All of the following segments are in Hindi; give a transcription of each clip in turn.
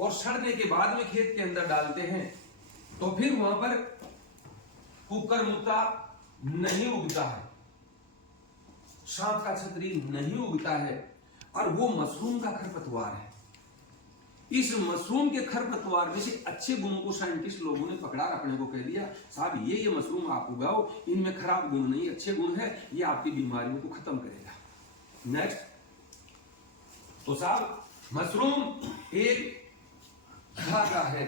और सड़ने के बाद में खेत के अंदर डालते हैं तो फिर वहां पर कुकर मुत्ता नहीं उगता है, सांप का छतरी नहीं उगता है, और वो मशरूम का खरपतवार है। इस मशरूम के खरपतवार में से अच्छे गुणों को साइंटिस्ट लोगों ने पकड़ा, अपने को कह दिया साहब ये मशरूम आप उगाओ, इनमें खराब गुण नहीं अच्छे गुण है, ये आपकी बीमारियों को खत्म करेगा। नेक्स्ट, तो साहब मशरूम एक धागा है,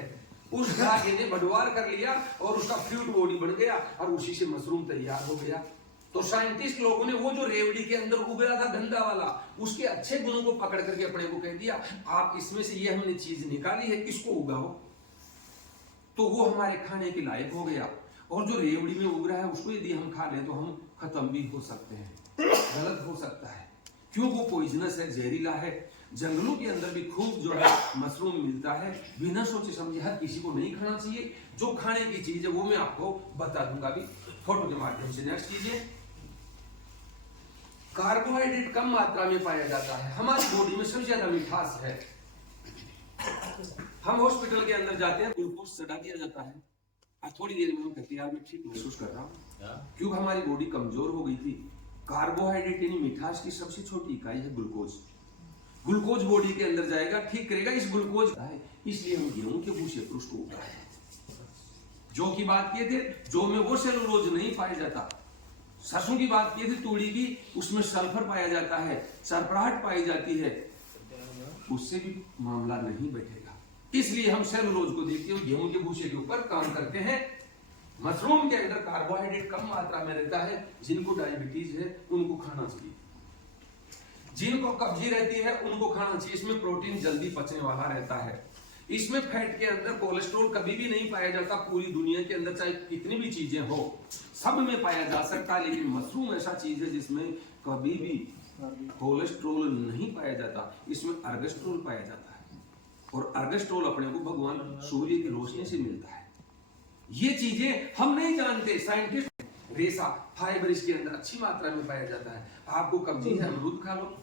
उस धागे ने बंटवार कर लिया और उसका फ्लूइड बॉडी बन गया और उसी से मशरूम तैयार हो गया। तो साइंटिस्ट लोगों ने वो जो रेवड़ी के अंदर उग रहा था गंदा वाला, उसके अच्छे गुणों को पकड़ करके अपने को कह दिया आप इसमें से ये हमने चीज निकाली है, इसको उगाओ, तो वो हमारे खाने के लायक हो गया। और जो रेवड़ी में उग रहा है उसको यदि हम खा लें तो हम खत्म भी हो सकते हैं, गलत हो सकता है, क्यों? वो पॉइजनस है, जहरीला है। जंगलों के अंदर भी खूब जो है मशरूम मिलता है, बिना सोचे समझे हर किसी को नहीं खाना चाहिए। जो खाने की चीज है वो मैं आपको बता दूंगा अभी फोटो के माध्यम से। नेक्स्ट कीजिए, कार्बोहाइड्रेट कम मात्रा में पाया जाता है, हमारी बॉडी में सबसे ज्यादा मिठास है। हम हॉस्पिटल के अंदर जाते हैं, ग्लूकोज चढ़ा दिया जाता है, थोड़ी देर में हम कहते हैं यार मैं ठीक महसूस कर रहा हूँ, क्योंकि हमारी बॉडी कमजोर हो गई थी। कार्बोहाइड्रेट यानी मिठास की सबसे छोटी इकाई है ग्लूकोज। ग्लूकोज बॉडी के अंदर जाएगा, ठीक करेगा इस ग्लूकोज का है, इसलिए हम गेहूं के भूसे पर उसको उगाए। जौ की बात किए थे, जौ में वो सेलुलोज नहीं पाया जाता। सरसों की बात किए थे, तूड़ी की, उसमें सल्फर पाया जाता है, सरपराहट पाई जाती है, उससे भी मामला नहीं बैठेगा। इसलिए हम सेलुलोज को देखते हुए गेहूं के भूसे के ऊपर काम करते हैं। मशरूम के अंदर कार्बोहाइड्रेट कम मात्रा में रहता है, जिनको डायबिटीज है उनको खाना चाहिए, जिनको कब्जी रहती है उनको खाना चाहिए। इसमें प्रोटीन जल्दी पचने वाला रहता है, इसमें फैट के अंदर कोलेस्ट्रॉल कभी भी नहीं पाया जाता। पूरी दुनिया के अंदर चाहे कितनी भी चीजें हो सब में पाया जा सकता है, लेकिन मशरूम ऐसा चीज है जिसमें कभी भी कोलेस्ट्रॉल नहीं पाया जाता, इसमें अर्गेस्ट्रोल पाया जाता है, और अर्गेस्ट्रोल अपने को भगवान सूर्य की रोशनी से मिलता है। ये चीजें हम नहीं जानते, साइंटिस्ट। रेशा फाइबर इसके अंदर अच्छी मात्रा में पाया जाता है। आपको कब्जी है, अमरूद खा लो,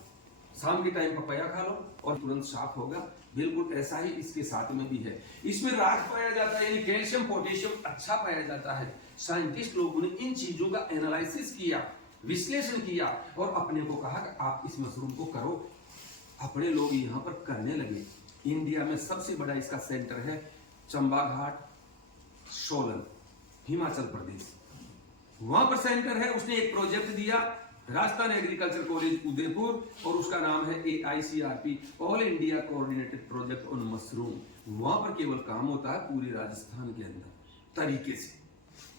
शाम के टाइम पपाया खा लो और तुरंत साफ होगा। बिल्कुल ऐसा ही इसके साथ में भी है। इसमें राख पाया जाता है, यानी कैल्शियम पोटेशियम अच्छा पाया जाता है। साइंटिस्ट लोगों ने इन चीजों का एनालिसिस किया, विश्लेषण किया और अपने को कहा कि आप इस मशरूम को करो। अपने लोग यहाँ पर करने लगे। इंडिया में सबसे बड़ा इसका सेंटर है चंबा घाट, सोलन, हिमाचल प्रदेश, वहां पर सेंटर है। उसने एक प्रोजेक्ट दिया, राजस्थान एग्रीकल्चर कॉलेज उदयपुर, और उसका नाम है AICRP, all India coordinated project on mushroom. वहां पर केवल काम होता है पूरे राजस्थान के अंदर तरीके से।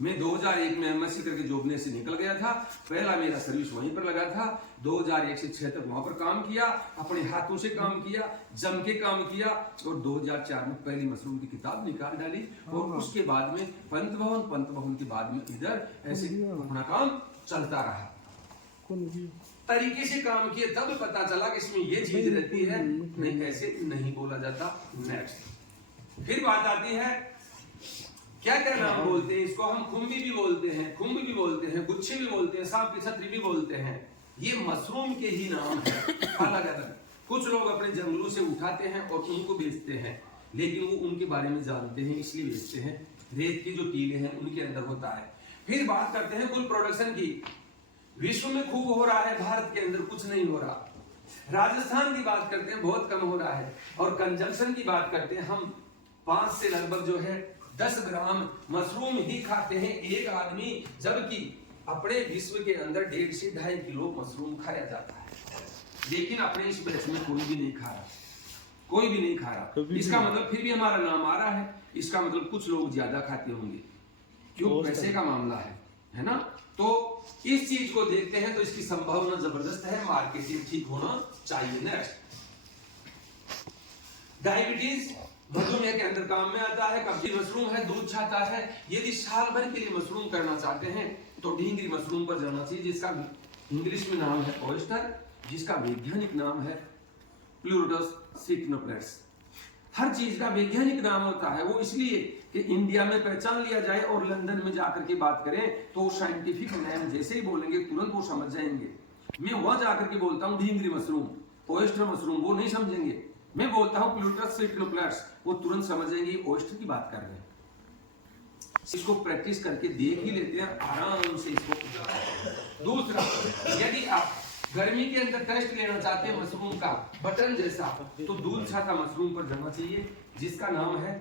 मैं 2001 में MSc करके जोबने से निकल गया था, पहला मेरा सर्विस वहीं पर लगा था। 2001 से 6 तक वहां पर काम किया, अपने हाथों से काम किया, जम के काम किया, और 2004 में पहली मशरूम की किताब निकाल डाली। और उसके बाद में पंत भवन के बाद में इधर ऐसे अपना काम चलता रहा, तरीके से काम किए। तब पता चला कि इसमें ये चीज रहती है, नहीं ऐसे नहीं बोला जाता। नेक्स्ट, फिर बात आती है क्या क्या नाम बोलते हैं इसको, हम खुम्बी भी बोलते हैं, खुम्ब भी बोलते हैं, गुच्छे भी बोलते हैं, सांप की छतरी भी बोलते हैं। ये मशरूम के ही नाम है, अलग अलग। कुछ लोग अपने जंगलों से उठाते हैं और उनको बेचते हैं, लेकिन वो उनके बारे में जानते हैं इसलिए बेचते हैं। रेत की जो टीले हैं उनके अंदर होता है। फिर बात करते हैं कुल प्रोडक्शन की। विश्व में खूब हो रहा है, भारत के अंदर कुछ नहीं हो रहा। राजस्थान की बात करते हैं, बहुत कम हो रहा है। और कंजम्पशन की बात करते हैं, हम 5 से लगभग जो है 10 ग्राम मशरूम ही खाते हैं एक आदमी, जबकि अपने विश्व के अंदर 1.5 से 2.5 किलो मशरूम खाया जाता है। लेकिन अपने इस बैच में कोई भी नहीं खा रहा, कोई भी नहीं खा रहा। इसका मतलब फिर भी हमारा नाम आ रहा है, इसका मतलब कुछ लोग ज्यादा खाते होंगे, क्यों? पैसे का मामला है ना। तो इस चीज को देखते हैं तो इसकी संभावना जबरदस्त है, मार्केटिंग ठीक होना चाहिए। नेक्स्ट, डायबिटीज मधुमेह के अंदर काम में आता है। कब्जी मशरूम है, दूध छाता है। यदि साल भर के लिए मशरूम करना चाहते हैं तो ढींगरी मशरूम पर जाना चाहिए, जिसका इंग्लिश में नाम है ऑयस्टर, जिसका वैज्ञानिक नाम है प्लूरोटस सिक्नोप्लेट्स। हर चीज का वैज्ञानिक नाम होता है, वो इसलिए कि इंडिया में पहचान लिया जाए और लंदन में जाकर के बात करें तो साइंटिफिक नेम जैसे ही बोलेंगे तुरंत वो समझ जाएंगे। मैं वहां जाकर के बोलता हूँ ढींगरी मशरूम, ऑयस्टर मशरूम, वो नहीं समझेंगे। मैं बोलता हूं प्लूटस सिक्लोप्लस, वो तुरंत समझेंगे ओयस्टर की बात कर रहे हैं। इसको प्रैक्टिस करके देख ही लेते हैं, आराम से इसको। दूसरा, यदि आप गर्मी के अंदर टेस्ट लेना चाहते हैं मशरूम का बटन जैसा, तो दूध छाता मशरूम पर जाना चाहिए, जिसका नाम है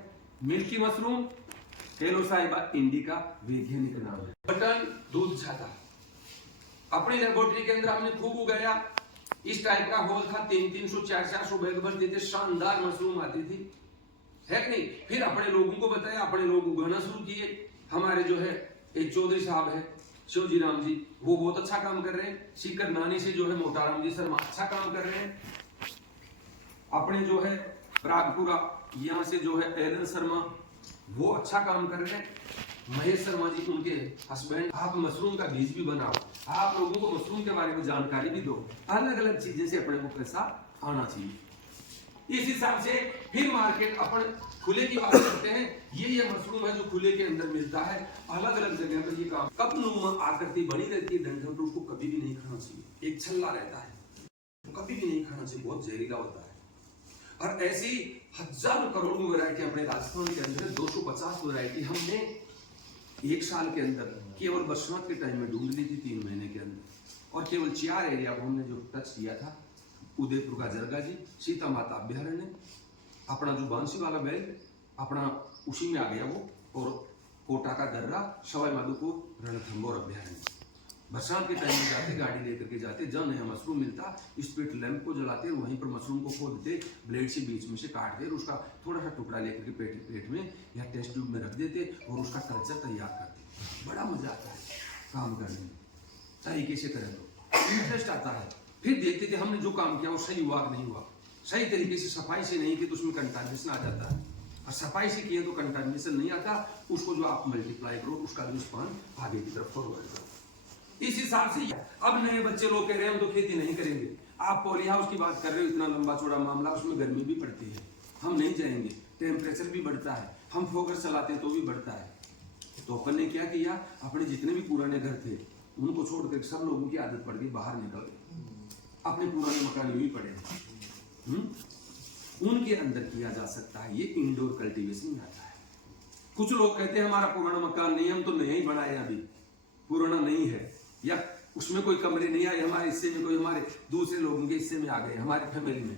मिल्की मशरूम, कैलोसाइबा इंडिका वैज्ञानिक नाम है। बटन दूध छाता अपनी लेबोरेटरी के अंदर हमने खूब उगाया। इस टाइप का होल था, 300 400 बैग भरते थे, शानदार मशरूम आती थी, है कि नहीं। फिर अपने लोगों को बताया, अपने लोग उगाना शुरू किए। हमारे जो है एक चौधरी साहब है शिवजी राम जी, वो बहुत अच्छा काम कर रहे हैं। सीकर नानी से जो है मोटाराम जी शर्मा अच्छा काम कर रहे हैं। अपने जो है रागपुरा यहाँ से जो है एलन शर्मा, वो अच्छा काम कर रहे हैं। महेश शर्मा जी उनके हस्बैंड। आप मशरूम का बीज भी बनाओ, आप लोगों को मशरूम के बारे में जानकारी भी दो। अलग अलग चीजें से अपने को पैसा आना चाहिए। इस हिसाब से फिर मार्केट अपन खुले की बात करते हैं। ये मशरूम है जो खुले के अंदर मिलता है। अलग अलग जगह पर ये काम कप नुमा आकृति बनी रहती है डंठल, तो उसको कभी भी नहीं खाना चाहिए। एक छल्ला रहता है, कभी भी नहीं खाना चाहिए, बहुत जहरीला होता है। और ऐसी हजारों करोड़ों वैरायटी अपने राजस्थान के अंदर 250 वैरायटी हमने एक साल के अंदर केवल बरसात के टाइम में ढूंढ ली थी, 3 महीने के अंदर। और केवल 4 एरिया को हमने जो टच किया था, उदयपुर का जरगा जी, सीता माता अभ्यारण्य, अपना जो बांसी वाला बैल अपना उसी में आ गया वो, और कोटा का दर्रा, सवाई माधोपुर रणथंबोर अभ्यारण्य। बरसात के टाइम में जाते, गाड़ी लेकर के जाते, जब नया मशरूम मिलता स्पिरिट लैंप को जलाते, वहीं पर मशरूम को खोदते, ब्लेड से बीच में से काटते, और उसका थोड़ा सा टुकड़ा लेकर के पेट में या टेस्ट ट्यूब में रख देते और उसका कल्चर तैयार करते। बड़ा मजा आता है काम करने में, तरीके से करें तो इंटरेस्ट आता है। फिर देखते थे हमने जो काम किया वो सही हुआ कि नहीं हुआ। सही तरीके से सफाई से नहीं की तो उसमें कंटामिनेशन आ जाता है, और सफाई से किए तो कंटामिनेशन नहीं आता। उसको जो आप मल्टीप्लाई करो, उसका भी स्पान आगे की तरफ फॉरवर्ड करो। इस हिसाब से अब नए बच्चे लोग कह रहे हैं हम तो खेती नहीं करेंगे। आप पॉली हाउस की बात कर रहे हो, इतना लंबा चौड़ा मामला, उसमें गर्मी भी पड़ती है, हम नहीं जाएंगे, टेम्परेचर भी बढ़ता है, हम फोकस चलाते हैं तो भी बढ़ता है। तो अपन ने क्या किया, अपने जितने भी पुराने घर थे उनको छोड़कर सब लोगों की आदत पड़ गई, बाहर निकल गए, अपने पुराने मकान भी पड़े। उनके अंदर किया जा सकता है, ये इंडोर कल्टीवेशन आता है। कुछ लोग कहते हैं हमारा पुराना मकान नहीं है, हम तो नया ही बनाए, अभी पुराना नहीं है, या उसमें कोई कमरे नहीं आए हमारे हिस्से में, कोई हमारे दूसरे लोगों के हिस्से में आ गए, हमारे फैमिली में।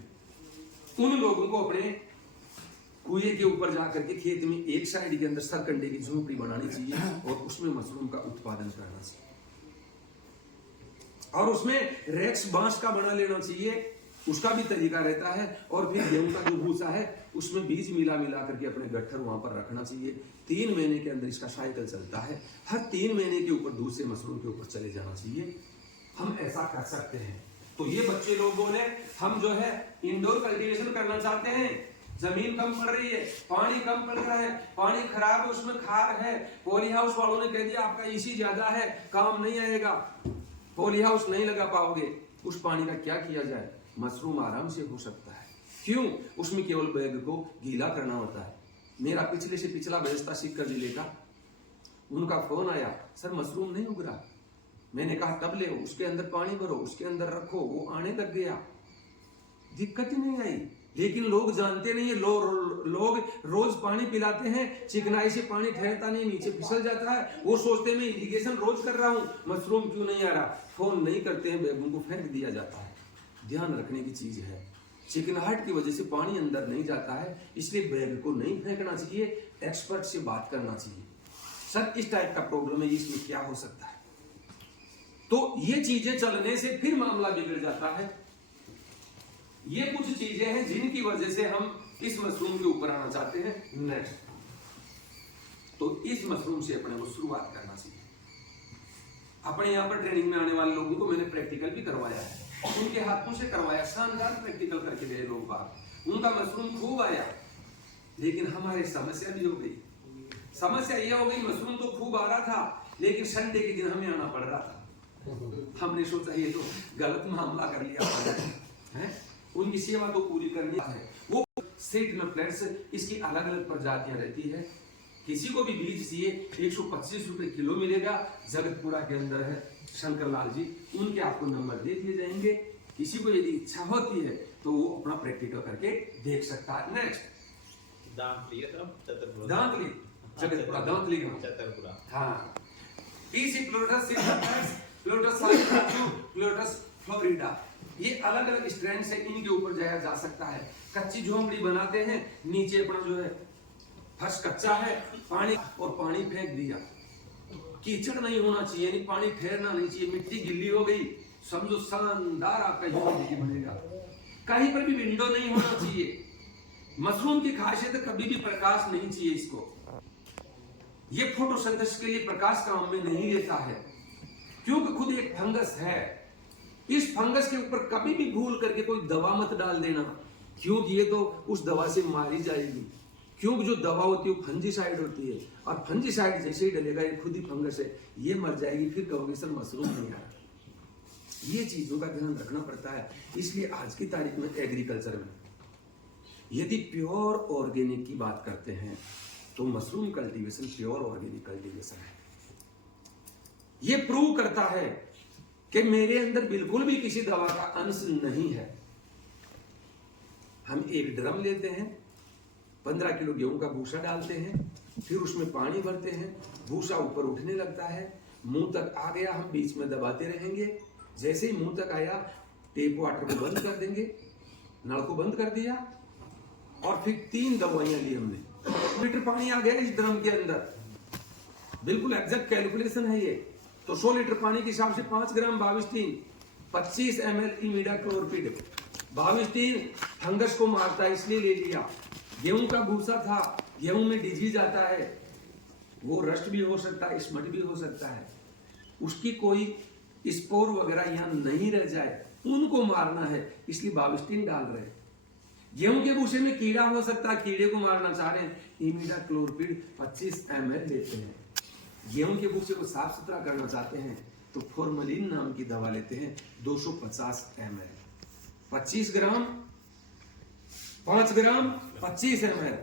उन लोगों को अपने कुएं के ऊपर जाकर के खेत में एक साइड के अंदर सरकंडे की झोपड़ी बनानी चाहिए और उसमें मशरूम का उत्पादन करना चाहिए। और उसमें रेक्स बांस का बना लेना चाहिए, उसका भी तरीका रहता है। और फिर गेहूं का जो भूसा है उसमें बीज मिला करके अपने गट्ठर वहां पर रखना चाहिए। 3 महीने के अंदर इसका साइकिल चलता है, हर 3 महीने के ऊपर दूसरे मशरूम के ऊपर चले जाना चाहिए। हम ऐसा कर सकते हैं। तो ये बच्चे लोग बोले हम जो है इंडोर कल्टीवेशन करना चाहते हैं, जमीन कम पड़ रही है, पानी कम पड़ रहा है, पानी खराब है, उसमें खार है, पॉली हाउस वालों ने कह दिया आपका इसी ज्यादा है, काम नहीं आएगा, पॉली हाउस नहीं लगा पाओगे। उस पानी का क्या किया जाए, मशरूम आराम से हो सकता है। क्यों? उसमें केवल बैग को गीला करना होता है। मेरा पिछले से पिछला बैच था सीकर जिले का, उनका फोन आया, सर मशरूम नहीं उग रहा। मैंने कहा तब ले, उसके अंदर पानी भरो, उसके अंदर रखो, वो आने लग गया, दिक्कत ही नहीं आई। लेकिन लोग जानते नहीं है, लोग रोज पानी पिलाते हैं, चिकनाई से पानी ठहरता नहीं, नीचे फिसल जाता है, वो सोचते मैं इरिगेशन रोज कर रहा हूँ, मशरूम क्यों नहीं आ रहा। फोन नहीं करते हैं, बैगों को फेंक दिया जाता है। ध्यान रखने की चीज है, चिकनाहट की वजह से पानी अंदर नहीं जाता है, इसलिए बैग को नहीं फेंकना चाहिए, एक्सपर्ट से बात करना चाहिए, सर इस टाइप का प्रॉब्लम है, इसमें क्या हो सकता है। तो ये चीजें चलने से फिर मामला बिगड़ जाता है। ये कुछ चीजें हैं जिनकी वजह से हम इस मशरूम के ऊपर आना चाहते हैं। नेक्स्ट, तो इस मशरूम से अपने को शुरुआत करना चाहिए। अपने यहाँ पर ट्रेनिंग में आने वाले लोगों को मैंने प्रैक्टिकल भी करवाया है, उनके हाथों से करवाया, शानदार प्रैक्टिकल करके गए लोग बाहर, उनका मशरूम खूब आया। लेकिन हमारी समस्या भी हो गई। समस्या यह हो गई, मशरूम तो खूब आ रहा था, लेकिन संडे के दिन हमें आना पड़ रहा था। हमने सोचा ये तो गलत मामला कर लिया है, उनकी सेवा तो पूरी करनी है। वो सिक्लोप्लस, इसकी अलग अलग प्रजातियां रहती है। किसी को भी बीज चाहिए 125 रुपए किलो मिलेगा, जगतपुरा के अंदर है शंकर लाल जी, उनके आपको नंबर दे दिए जाएंगे। किसी को यदि इच्छा होती है तो वो अपना प्रैक्टिकल करके देख सकता है। नेक्स्ट दांतली जगतपुरा दांतली का हाँ पीसी प्लोटस प्लोटस प्लोटस फ्लोरिडा, ये अलग अलग स्ट्रैंड से इनके ऊपर जाया जा सकता है। कच्ची झोंपड़ी बनाते हैं, नीचे अपना जो है फर्श कच्चा है, पानी और पानी फेंक दिया, कीचड़ नहीं होना चाहिए, यानी पानी ठहरना नहीं चाहिए, मिट्टी गिल्ली हो गई, समझो शानदार आपका ह्यूमिडिटी बनेगा। कहीं पर भी विंडो नहीं होना चाहिए। मशरूम की खासियत कभी भी प्रकाश नहीं चाहिए इसको, ये फोटोसिंथेसिस के लिए प्रकाश काम में नहीं लेता है, क्योंकि खुद एक फंगस है। इस फंगस के ऊपर कभी भी भूल करके कोई दवा मत डाल देना, क्योंकि ये तो उस दवा से मारी जाएगी, क्योंकि जो दवा होती है वो फंजीसाइड होती है, और फंजीसाइड जैसे ही डलेगा ये खुद ही फंगस है, ये मर जाएगी, फिर कहोगे सर मशरूम नहीं आ रहा। ये चीजों का ध्यान रखना पड़ता है। इसलिए आज की तारीख में एग्रीकल्चर में यदि प्योर ऑर्गेनिक की बात करते हैं तो mushroom cultivation pure organic cultivation है। ये प्रूव करता है कि मेरे अंदर बिल्कुल भी किसी दवा का अंश नहीं है। हम एक ड्रम लेते हैं, 15 किलो गेहूं का भूसा डालते हैं, फिर उसमें पानी भरते हैं, भूसा ऊपर उठने लगता है, मुंह तक आ गया, हम बीच में दबाते रहेंगे, जैसे ही मुंह तक आया टेप वाटर को बंद कर देंगे, नल को बंद कर दिया, और फिर 3 दवाइयां ली हमने, लीटर पानी आ गया इस ड्रम के अंदर, बिल्कुल एग्जैक्ट कैलकुलेशन है ये। तो 100 लीटर पानी के हिसाब से 5 ग्राम 22-3 25 ml इमिडाक्लोरपिड। 22-3 फंगस को मारता है इसलिए ले लिया। गेहूं का भूसा था, गेहूं में डिजीज आता है, वो रस्ट भी हो सकता है, स्मट भी हो सकता है, उसकी कोई स्पोर वगैरह यहाँ नहीं रह जाए, उनको मारना है, इसलिए 22-3 डाल रहे हैं। गेहूं के भूसे में कीड़ा हो सकता है, कीड़े को मारना चाह रहे हैं, इमिडाक्लोरपिड 25 ml लेते हैं। गेहूं के भूसे को साफ सुथरा करना चाहते हैं तो फॉर्मलिन नाम की दवा लेते हैं 250 ml। 25 ग्राम 5 ग्राम 25 ml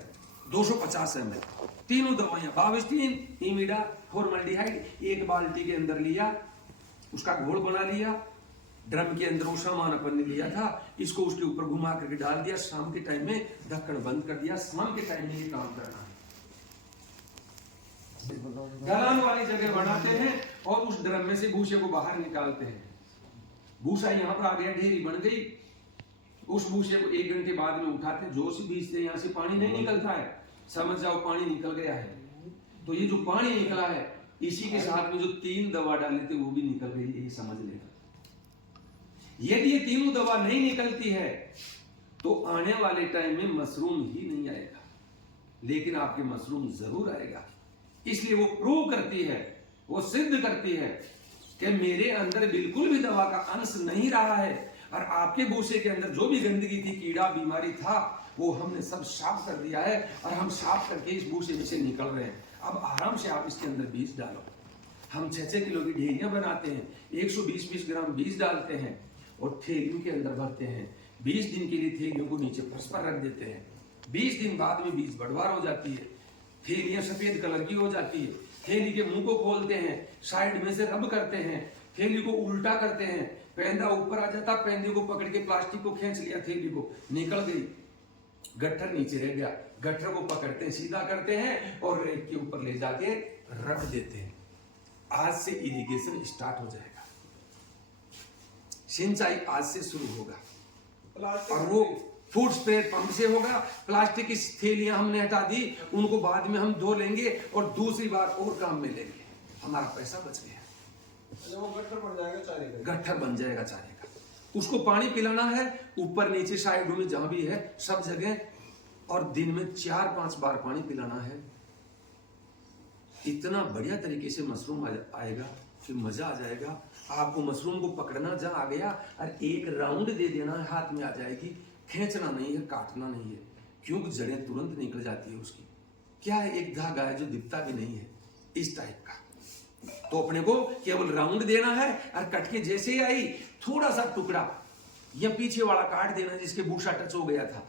250 ml, तीनों दवाइयां 22-3 इमिडा फॉर्मल्डिहाइड एक बाल्टी के अंदर लिया, उसका घोल बना लिया, ड्रम के अंदर वो सामान अपन ने लिया था, इसको उसके ऊपर घुमा करके डाल दिया, शाम के टाइम में ढक्कन बंद कर दिया। शाम के टाइम में ये काम करना है। गलान वाली जगह बनाते हैं और उस ड्रम में से भूसे को बाहर निकालते हैं। भूसा यहाँ पर आ गया, ढेरी बन गई, उस भूसे को 1 घंटे बाद में उठाते हैं, जोश बीच से यहाँ से पानी नहीं निकलता है, समझ जाओ पानी निकल गया है। तो ये जो पानी निकला है इसी के साथ में जो 3 दवा डाले थे वो भी निकल गई, यही समझ लेना। यदि ये तीनों दवा नहीं निकलती है तो आने वाले टाइम में मशरूम ही नहीं आएगा, लेकिन आपके मशरूम जरूर आएगा। इसलिए वो प्रूव करती है, वो सिद्ध करती है कि मेरे अंदर बिल्कुल भी दवा का अंश नहीं रहा है, और आपके भूसे के अंदर जो भी गंदगी थी, कीड़ा बीमारी था, वो हमने सब साफ कर दिया है, और हम साफ करके इस भूसे में से निकल रहे हैं। अब आराम से आप इसके अंदर बीज डालो। हम 6-6 किलो की ढेरियां बनाते हैं, 120-20 ग्राम बीज डालते हैं और थैलियों के अंदर भरते हैं। 20 दिन के लिए थैलियों को नीचे फर्श पर रख देते हैं। 20 दिन बाद में बीज बढ़वार हो जाती है, थैलियां सफेद कलर की हो जाती है। थैली के मुंह को खोलते हैं, साइड में से रब करते हैं, थैली को उल्टा करते हैं, पेंदा ऊपर आ जाता, पेंदे को पकड़ के प्लास्टिक को खींच लिया, थैली को निकल गई, गट्ठर नीचे रह गया, गट्ठर को पकड़ते हैं, सीधा करते हैं और रेत के ऊपर ले जाके रख देते हैं। आज से इरिगेशन स्टार्ट हो जाएगा, सिंचाई आज से शुरू होगा, और वो फूड स्प्रे पंप से होगा। प्लास्टिक की थैलियां हमने हटा दी, उनको बाद में हम धो लेंगे और दूसरी बार और काम में लेंगे, हमारा पैसा बच गया। वो गट्ठर बन जाएगा चारे का, गट्ठर बन जाएगा चारे का। उसको पानी पिलाना है ऊपर नीचे साइडों में जहां भी है सब जगह, और दिन में 4-5 बार पानी पिलाना है। इतना बढ़िया तरीके से मशरूम आएगा, फिर मजा आ जाएगा। आपको मशरूम को पकड़ना जहां आ गया और एक राउंड दे देना है, हाथ में आ जाएगी, खींचना नहीं है, काटना नहीं है, क्योंकि जड़ें तुरंत निकल जाती है उसकी। क्या है, एक धागा है जो दिखता भी नहीं है, इस टाइप का। तो अपने को केवल राउंड देना है, और कट के जैसे ही आई थोड़ा सा टुकड़ा या पीछे वाला काट देना जिसके भूसा टच हो गया था,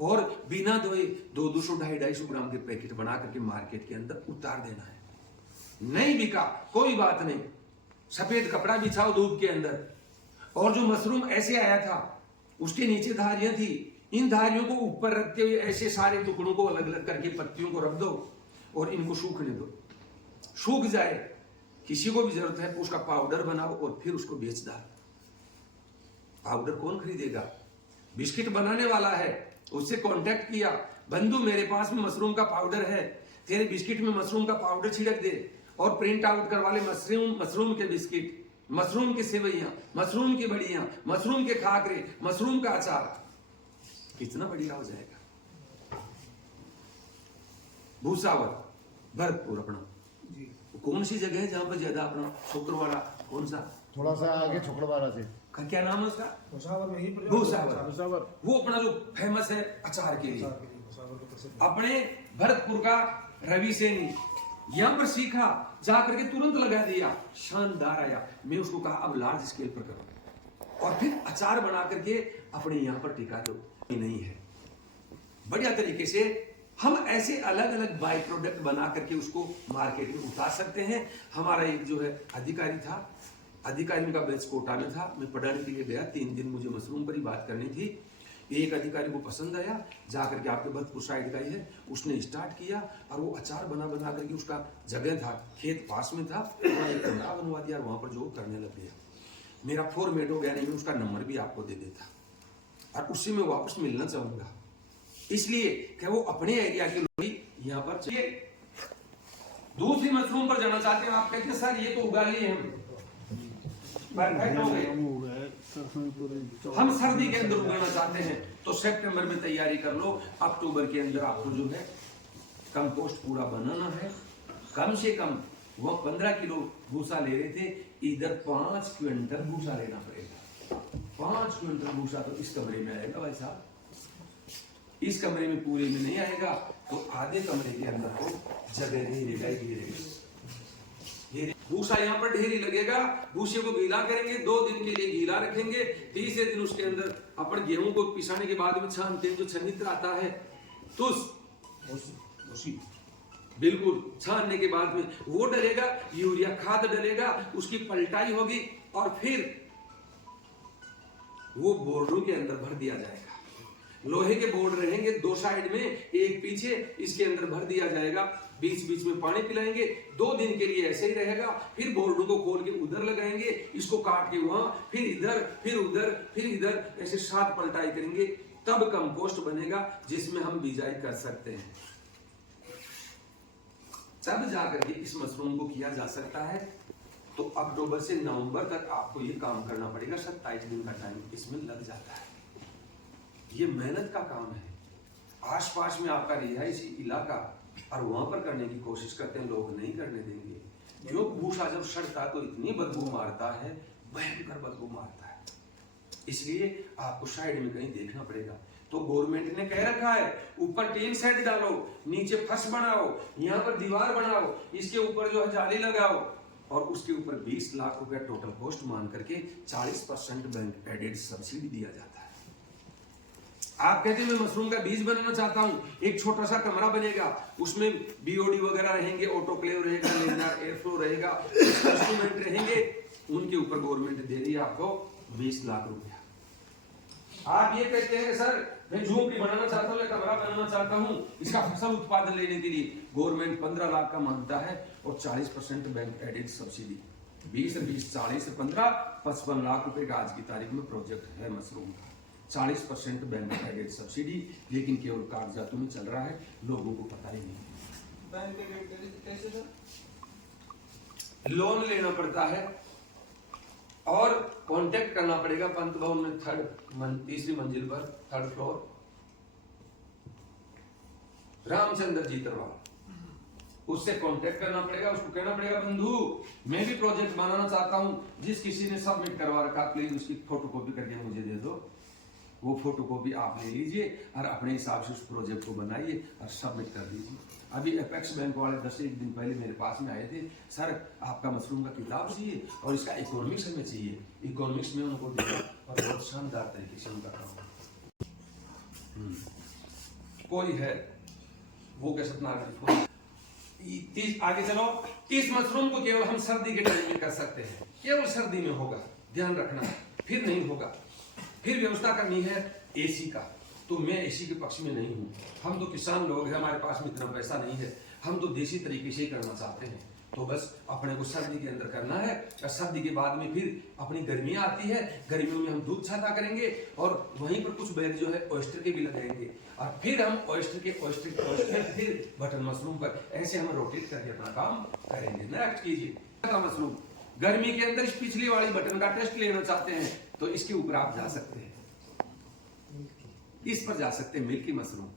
और बिना धोए 200-250-250 ग्राम के पैकेट बना करके मार्केट के अंदर उतार देना है। नहीं बिका कोई बात नहीं, सफेद कपड़ा बिछाओ धूप के अंदर, और जो मशरूम ऐसे आया था उसके नीचे धारियां थी। इन धारियों को ऊपर रखते हुए ऐसे सारे टुकड़ों को अलग अलग करके पत्तियों को रख दो और इनको सूखने दो। सूख जाए, किसी को भी जरूरत है उसका पाउडर बनाओ और फिर उसको बेच दो। पाउडर कौन खरीदेगा? बिस्किट बनाने वाला है, उससे कांटेक्ट किया, बंधु मेरे पास में मशरूम का पाउडर है, तेरे बिस्किट में मशरूम का पाउडर छिड़क दे और प्रिंट आउट करवा ले मशरूम के बिस्किट, मशरूम की सेवइयां, मशरूम की बड़ियां, मशरूम के खाकरे, मशरूम का अचार। कितना बढ़िया हो जाएगा। भूसावर भरतपुर अपना कौन सी जगह है जहां पर ज्यादा अपना शुक्रवारा? कौन सा? थोड़ा सा आगे छोकड़वाड़ा से। क्या नाम है उसका? भूसावर में ही भूसावर। वो अपना जो फेमस है अचार के लिए। अपने भरतपुर का रवि सैनी यहां पर सीखा, जाकर के तुरंत लगा दिया, शानदार आया। मैं उसको कहा अब लार्ज स्केल पर करो और फिर अचार बना करके अपने यहां पर टिका दो। नहीं है बढ़िया तरीके से हम ऐसे अलग अलग बाई प्रोडक्ट बना करके उसको मार्केट में उतार सकते हैं। हमारा एक जो है अधिकारी था, अधिकारी का बैच कोटा में था, मैं पढ़ाने के लिए गया, 3 दिन मुझे मशरूम पर ही बात करनी थी। एक अधिकारी को पसंद आया, जाकर के आपके भरतपुर साइड का ही है, उसने स्टार्ट किया और वो अचार बना बना करके, उसका जगह था, खेत पास में था, वहाँ एक कमरा बनवा दिया और वहाँ पर जो करने लग गया। मेरा फॉर्मेट हो गया, नहीं मैं उसका नंबर भी आपको दे देता और उससे मैं वापस मिलना चाहूंगा, इसलिए कि वो अपने एरिया के लोग यहाँ पर चाहिए। दूसरी मशरूम पर जाना चाहते हैं। आप कहते हैं सर ये तो उगा लिए हम सर्दी के अंदर उगाना चाहते हैं, तो सितंबर में तैयारी कर लो, अक्टूबर के अंदर आपको जो है कंपोस्ट पूरा बनाना है। कम से कम वो 15 किलो भूसा ले रहे थे, इधर 5 क्विंटल भूसा लेना पड़ेगा। 5 क्विंटल भूसा तो इस कमरे में आएगा भाई साहब, इस कमरे में पूरे में नहीं आएगा, तो आधे कमरे के अंदर को जगह नहीं रहेगा। भूसा यहाँ पर ढेरी लगेगा, भूसे को गीला करेंगे, 2 दिन के लिए गीला रखेंगे, तीसरे दिन उसके अंदर अपन गेहूं को पिसाने के बाद में छानते हैं, जो छन्नित्र आता है तो उसी बिल्कुल छानने के बाद में वो डलेगा, यूरिया खाद डलेगा, उसकी पलटाई होगी और फिर वो बोर्डों के अंदर भर दिया जाएगा। लोहे के बोर्ड रहेंगे 2 साइड में, एक पीछे, इसके अंदर भर दिया जाएगा, बीच बीच में पानी पिलाएंगे, 2 दिन के लिए ऐसे ही रहेगा। फिर बोर्डों को खोल के उधर लगाएंगे, इसको काट के वहां, फिर इधर, फिर उधर, फिर इधर, ऐसे 7 पलटाई करेंगे, तब कंपोस्ट बनेगा जिसमें हम बिजाई कर सकते हैं। तब जाकर के इस मशरूम को किया जा सकता है। तो अक्टूबर से नवंबर तक आपको ये काम करना पड़ेगा, 27 दिन का टाइम इसमें लग जाता है। ये मेहनत का काम है। आसपास में आपका रिहायशी इलाका और वहां पर करने की कोशिश करते हैं, लोग नहीं करने देंगे। जो भूसा जब सड़ता तो इतनी बदबू मारता है, भयंकर बदबू मारता है, इसलिए आपको साइड में कहीं देखना पड़ेगा। तो गवर्नमेंट ने कह रखा है ऊपर टीन सेट डालो, नीचे फर्श बनाओ, यहाँ पर दीवार बनाओ, इसके ऊपर जो है जाली लगाओ और उसके ऊपर 20 लाख रुपया टोटल कॉस्ट मान करके 40% बैंक एडेड सब्सिडी दिया जाता है। आप कहते हैं मैं मशरूम का बीज बनाना चाहता हूं, एक छोटा सा कमरा बनेगा, उसमें बीओडी वगैरह रहेंगे, ऑटोक्लेव रहेगा, लेमिनार एयर फ्लो रहेगा, इंस्ट्रूमेंट रहेंगे, उनके ऊपर गवर्नमेंट दे रही है आपको 20 लाख रुपया। आप ये कहते हैं सर मैं झोपड़ी बनाना चाहता हूँ या कमरा बनाना चाहता हूँ, इसका फसल उत्पादन लेने के लिए गवर्नमेंट 15 लाख का मांगता है और 40% बैंक एडेड सब्सिडी, 20 40 15 55 लाख रुपए का आज की तारीख में प्रोजेक्ट है मशरूम का। 40% बैंक एडेड सब्सिडी, लेकिन केवल कागजातों में चल रहा है, लोगों को पता ही नहीं। बैंक कैसे सर? लोन लेना पड़ता है और कांटेक्ट करना पड़ेगा पंत भवन में, 3री मंजिल पर 3rd फ्लोर, रामचंद्र जी तरवाल, उससे कांटेक्ट करना पड़ेगा। उसको कहना पड़ेगा बंधु मैं भी प्रोजेक्ट बनाना चाहता हूं, जिस किसी ने सबमिट करवा रखा प्लीज उसकी फोटोकॉपी करके मुझे दे दो। वो फोटोकॉपी आप ले लीजिए और अपने हिसाब से उस प्रोजेक्ट को बनाइए और सबमिट कर दीजिए। अभी एपेक्स बैंक वाले 10-1 दिन पहले मेरे पास में आए थे, सर आपका मशरूम का किताब चाहिए और इसका इकोनॉमिक्स हमें चाहिए। इकोनॉमिक्स में उनको दिया और बहुत शानदार तरीके से उनका काम। कोई है वो कह सकता आगे चलो। इस मशरूम को केवल हम सर्दी के टाइम में कर सकते हैं, केवल सर्दी में होगा, ध्यान रखना, फिर नहीं होगा। फिर व्यवस्था करनी है एसी का। तो मैं एसी के पक्ष में नहीं हूँ। हम तो किसान लोग हैं, हमारे पास में इतना पैसा नहीं है, हम तो देसी तरीके से ही करना चाहते हैं। तो बस अपने को सर्दी के अंदर करना है, और सर्दी के बाद में फिर अपनी गर्मियाँ आती है, गर्मियों में हम दूध छाता करेंगे और वहीं पर कुछ बैग जो है ऑयस्टर के भी लगाएंगे, और फिर हम ऑयस्टर फिर बटन मशरूम पर ऐसे हम रोटेट करके अपना काम करेंगे। नेक्स्ट कीजिए का मशरूम। गर्मी के अंदर इस पिछली वाली बटन का टेस्ट लेना चाहते हैं तो इसके ऊपर आप जा सकते हैं, इस पर जा सकते हैं, मिल्की मशरूम।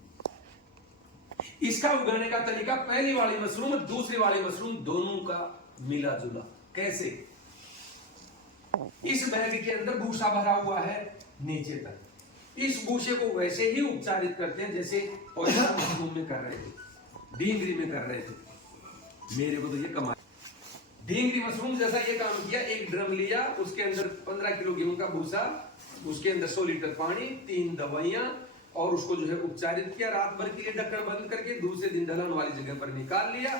इसका उगाने का तरीका पहली वाली मशरूम और दूसरी वाली मशरूम दोनों का मिला जुला। कैसे? इस बैग के अंदर भूसा भरा हुआ है नीचे तक, इस भूसे को वैसे ही उपचारित करते हैं जैसे ऑयस्टर मशरूम में कर रहे थे, ढींगरी में कर रहे थे। मेरे को तो ये कमाल, ढींगरी मशरूम जैसा ये काम किया। एक ड्रम लिया, उसके अंदर 15 किलो गेहूं का भूसा, उसके अंदर 100 लीटर पानी, 3 दवाइयां, और उसको जो है उपचारित किया रात भर के लिए ढक्कन बंद करके। दूसरे दिन दलहन वाली जगह पर निकाल लिया,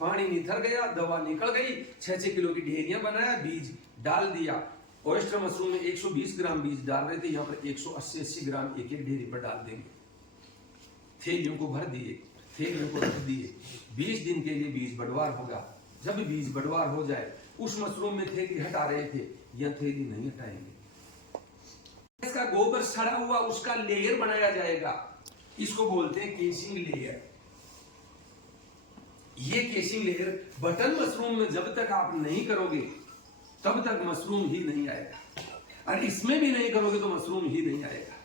पानी निथर गया, दवा निकल गई, 6-6 किलो की ढेरियां बनाया, बीज डाल दिया। ऑयस्टर मशरूम में 120 ग्राम बीज डाल रहे थे, यहाँ पर 180-80 ग्राम एक एक ढेरी पर डाल देंगे। थैलियों को भर दिए, थैलियों को रख दिए, 20 दिन के लिए बीज बटवार होगा। जब बीज बटवार हो जाए, उस मशरूम में थैली हटा रहे थे, यह थैली नहीं हटाएंगे। इसका गोबर सड़ा हुआ उसका लेयर बनाया जाएगा, इसको बोलते हैं केसिंग लेयर। ये केसिंग लेयर बटन मशरूम में जब तक आप नहीं करोगे तब तक मशरूम ही नहीं आएगा, और इसमें भी नहीं करोगे तो मशरूम ही नहीं आएगा।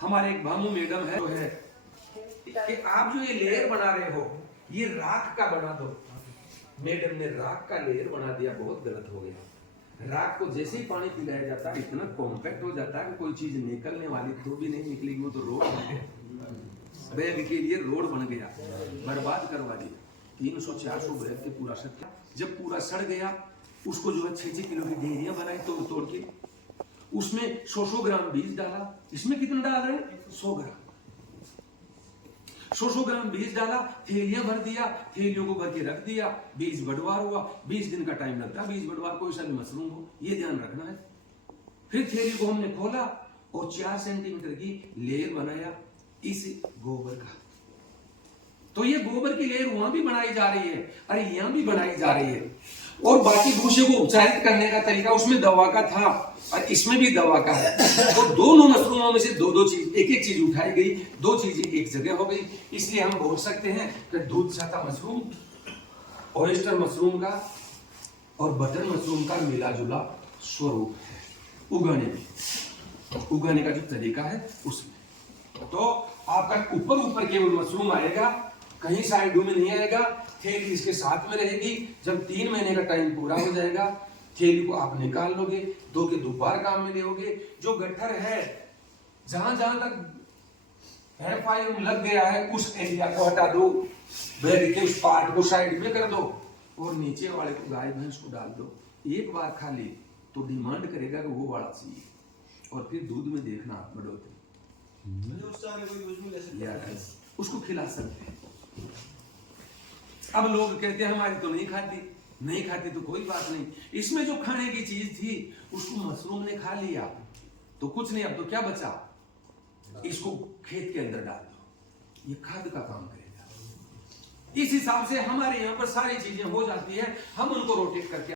हमारे एक भामू मैडम है, जो है कि आप जो ये लेयर बना रहे हो ये राख का बना दो। मैडम ने राख का लेयर बना दिया, बहुत गलत हो गया। राख को जैसे ही पानी पिलाया जाता है इतना कॉम्पैक्ट हो जाता है कि कोई चीज निकलने वाली तो भी नहीं निकलेगी, वो तो रोड बन गया, बैग के लिए रोड बन गया, बर्बाद करवा दिया। 300-400 बैग के पूरा सड़, जब पूरा सड़ गया उसको जो है 6-6 किलो की ढेरियां बनाई तोड़ के, उसमें 100 ग्राम बीज डाला। इसमें कितना डाल रहे हैं? 100 ग्राम, 100 ग्राम बीज डाला, थैलियां भर दिया, थैलियों को भर के रख दिया, बीज बटवार हुआ। 20 दिन का टाइम लगता है बीज बटवार, कोई सा भी मशरूम हो, ये ध्यान रखना है। फिर थैली को हमने खोला और 4 सेंटीमीटर की लेयर बनाया इस गोबर का। तो ये गोबर की लेयर वहां भी बनाई जा रही है, अरे यहां भी बनाई जा रही है। और बाकी भूसे को उपचारित करने का तरीका उसमें दवा का था और इसमें भी दवा का है। तो दोनों मशरूमों में से दो चीज, एक चीज उठाई गई, 2 चीजें एक जगह हो गई। इसलिए हम बोल सकते हैं कि दूध छाता मशरूम, ऑयस्टर मशरूम का और बटन मशरूम का मिला जुला स्वरूप है उगाने का जो तरीका है उसमें। तो आपका ऊपर केवल मशरूम आएगा, कहीं साइडों में नहीं आएगा। थैली इसके साथ में रहेगी। जब 3 महीने का टाइम पूरा हो जाएगा, थैली को आप निकाल लोगे, 2 के दोबारा काम में लोगे। जो गट्ठर है, जहां जहां तक एफआईएम लग गया है उस एरिया को हटा दो, बैग के उस पार्ट को साइड में कर दो और नीचे वाले को गाय भैंस को डाल दो। एक बार खा ले तो डिमांड करेगा कि वो बड़ा चाहिए, और फिर दूध में देखना आप बढ़ोतरी, उसको खिला सकते हैं। अब लोग कहते हैं हमारी तो नहीं खाती तो कोई बात नहीं। इसमें जो खाने की चीज थी उसको मशरूम ने खा लिया तो कुछ नहीं, अब तो क्या बचा, इसको खेत के अंदर डाल दो, ये खाद का काम करेगा। इस हिसाब से हमारे यहाँ पर सारी चीजें हो जाती है। हम उनको रोटेट करके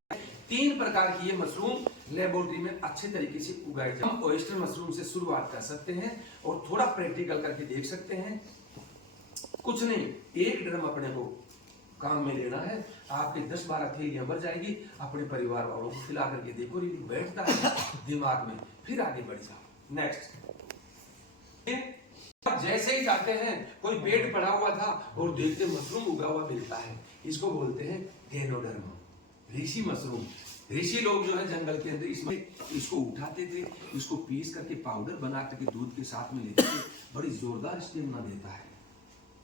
3 प्रकार की ये मशरूम लेबोरेटरी में अच्छे तरीके से उगाए जाए। हम ऑयस्टर मशरूम से शुरुआत कर सकते हैं और थोड़ा प्रैक्टिकल करके देख सकते हैं। कुछ नहीं, 1 ड्रम अपने को काम में लेना है, आपके 10-12 थैलियां भर जाएगी। अपने परिवार वालों को खिला करके देखो, यदि बैठता है दिमाग में, फिर आगे बढ़ जाओ। नेक्स्ट, जैसे ही जाते हैं, कोई बेड पड़ा हुआ था और देखते मशरूम उगा हुआ मिलता है, इसको बोलते हैं गैनोडर्मा, ऋषि मशरूम। ऋषि लोग जो है जंगल के अंदर इसको उठाते थे, इसको पीस करके पाउडर बना करके दूध के साथ में लेते थे। बड़ी जोरदार स्टेमिना देता है,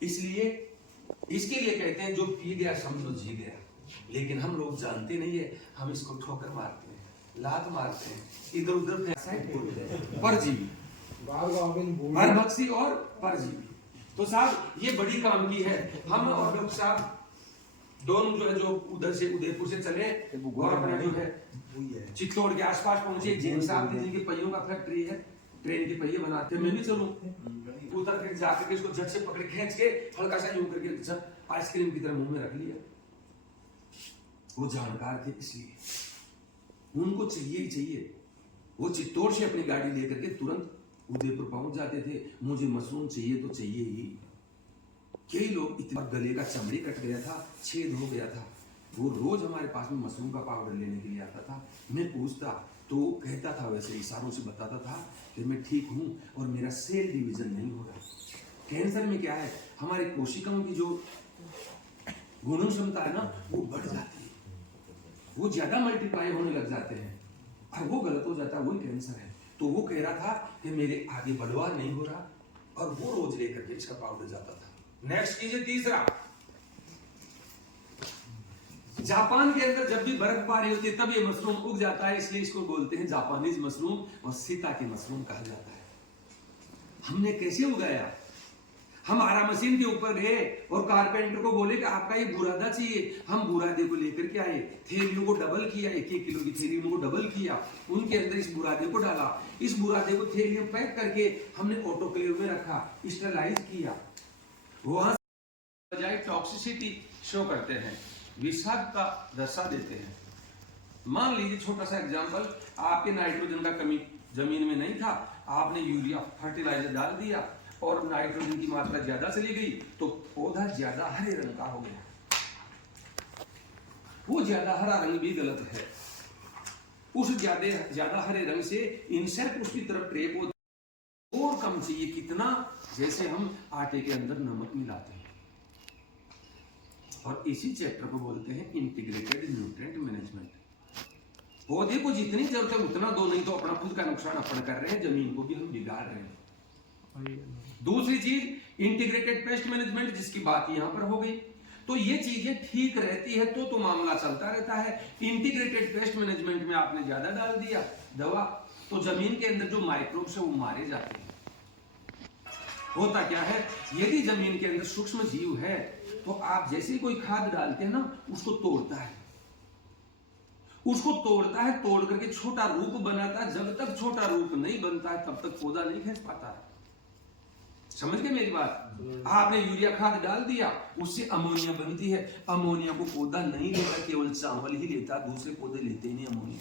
इसलिए इसके लिए कहते हैं जो पी गया समझो जी गया। लेकिन हम लोग जानते नहीं है, हम इसको ठोकर मारते हैं, लात मारते हैं, इधर उधर परजीवी, और परजीवी। तो साहब ये बड़ी काम की है। हम और लोग साहब दोनों जो है जो उधर से उदयपुर से चले और अपना जो है चित्तौड़ के आसपास पहुंचे। जैन साहब की जिनके पहियों का फैक्ट्री है, ट्रेन के पहिए बनाते, मैं भी चलूं उतर के जाकर के इसको झट से पकड़ खींच के हल्का सा यूं करके झट आइसक्रीम की तरह मुंह में रख लिया। वो जानकार थे इसलिए उनको चाहिए ही चाहिए। वो चित्तौड़ से अपनी गाड़ी लेकर के तुरंत उदयपुर पहुंच जाते थे। मुझे मशरूम चाहिए तो चाहिए ही। कई लोग इतना गले का चमड़ी कट गया था, छेद हो गया था, वो रोज हमारे पास में मशरूम का पाउडर लेने के लिए आता था। मैं पूछता तो कहता था, वैसे इशारों से बताता था कि मैं ठीक हूं और मेरा सेल डिवीजन नहीं हो रहा। कैंसर में क्या है, हमारे कोशिकाओं की जो गुण क्षमता है ना वो बढ़ जाती है, वो ज्यादा मल्टीप्लाई होने लग जाते हैं और वो गलत हो जाता है, वही कैंसर है। तो वो कह रहा था कि मेरे आगे बढ़वा नहीं हो रहा और वो रोज लेकर के इसका पाउडर जाता था। नेक्स्ट कीजिए तीसरा, जापान के अंदर जब भी बर्फबारी होती है तब ये मशरूम उग जाता है, इसलिए इसको बोलते हैं जापानीज मशरूम और सीता के मशरूम कहा जाता है। हमने कैसे उगाया? हम आरा मशीन के ऊपर गए और कारपेंटर को बोले कि आपका ये बुरादा चाहिए। हम बुरादे को लेकर के आए, थैलियों को डबल किया, 1-1 किलो की थैलियों को डबल किया, उनके अंदर इस बुरादे को डाला, इस बुरादे को थैली में पैक करके हमने ऑटोक्लेव में रखा, स्टरलाइज किया। वहां बजाय टॉक्सिसिटी शो करते हैं, विषाक्त का दशा देते हैं। मान लीजिए छोटा सा एग्जांपल, आपके नाइट्रोजन का कमी जमीन में नहीं था, आपने यूरिया फर्टिलाइजर डाल दिया और नाइट्रोजन की मात्रा ज्यादा चली गई तो पौधा ज्यादा हरे रंग का हो गया। वो ज्यादा हरा रंग भी गलत है। उस ज्यादा हरे रंग से इंसेक्ट उसकी तरफ ट्रैप हो, और कम चाहिए कितना, जैसे हम आटे के अंदर नमक मिलाते हैं। और इसी चैप्टर को बोलते हैं इंटीग्रेटेड न्यूट्रिएंट मैनेजमेंट। पौधे को जितनी जरूरत है उतना दो, नहीं तो अपना खुद का नुकसान अपन कर रहे हैं, जमीन को भी हम बिगाड़ रहे हैं। दूसरी चीज इंटीग्रेटेड पेस्ट मैनेजमेंट, जिसकी बात यहां पर हो गई। तो ये चीजें ठीक रहती है तो मामला चलता रहता है। इंटीग्रेटेड पेस्ट मैनेजमेंट में आपने ज्यादा डाल दिया दवा तो जमीन के अंदर जो माइक्रोब्स है वो मारे जाते हैं। होता क्या है, यदि जमीन के अंदर सूक्ष्म जीव है तो आप जैसे ही कोई खाद डालते हैं ना उसको तोड़ता है, तोड़ करके छोटा रूप बनाता है। जब तक छोटा रूप नहीं बनता है तब तक पौधा नहीं खींच पाता है। समझ गए मेरी बात? आपने यूरिया खाद डाल दिया, उससे अमोनिया बनती है। अमोनिया को पौधा नहीं लेता, केवल चावल ही लेता, दूसरे पौधे लेते ही नहीं अमोनिया।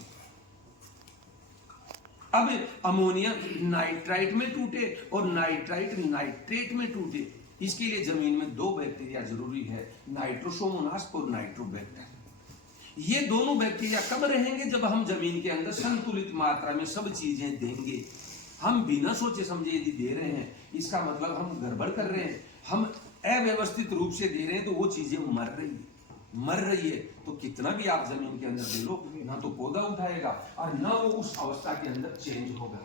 अब अमोनिया नाइट्राइट में टूटे और नाइट्राइट नाइट्रेट में टूटे, इसके लिए जमीन में 2 बैक्टीरिया जरूरी है, नाइट्रोसोमोनास और नाइट्रोबैक्टर। ये दोनों बैक्टीरिया कब रहेंगे? जब हम जमीन के अंदर संतुलित मात्रा में सब चीजें देंगे। हम बिना सोचे समझे यदि दे रहे हैं, इसका मतलब हम गड़बड़ कर रहे हैं, हम अव्यवस्थित रूप से दे रहे हैं, तो वो चीजें मर रही है। तो कितना भी आप जमीन के अंदर दे लो, ना तो पौधा उठाएगा और ना वो उस अवस्था के अंदर चेंज होगा।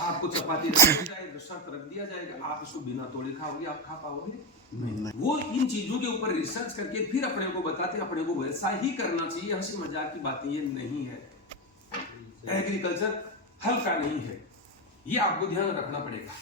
आपको चपाती रखी जाएगी, शर्त रख दिया जाएगा, आप इसको बिना तोड़े खाओगे, आप खा पाओगे नहीं। वो इन चीजों के ऊपर रिसर्च करके फिर अपने को बताते, अपने को वैसा ही करना चाहिए। हंसी मजाक की बातें ये नहीं है। एग्रीकल्चर हल्का नहीं है, ये आपको ध्यान रखना पड़ेगा।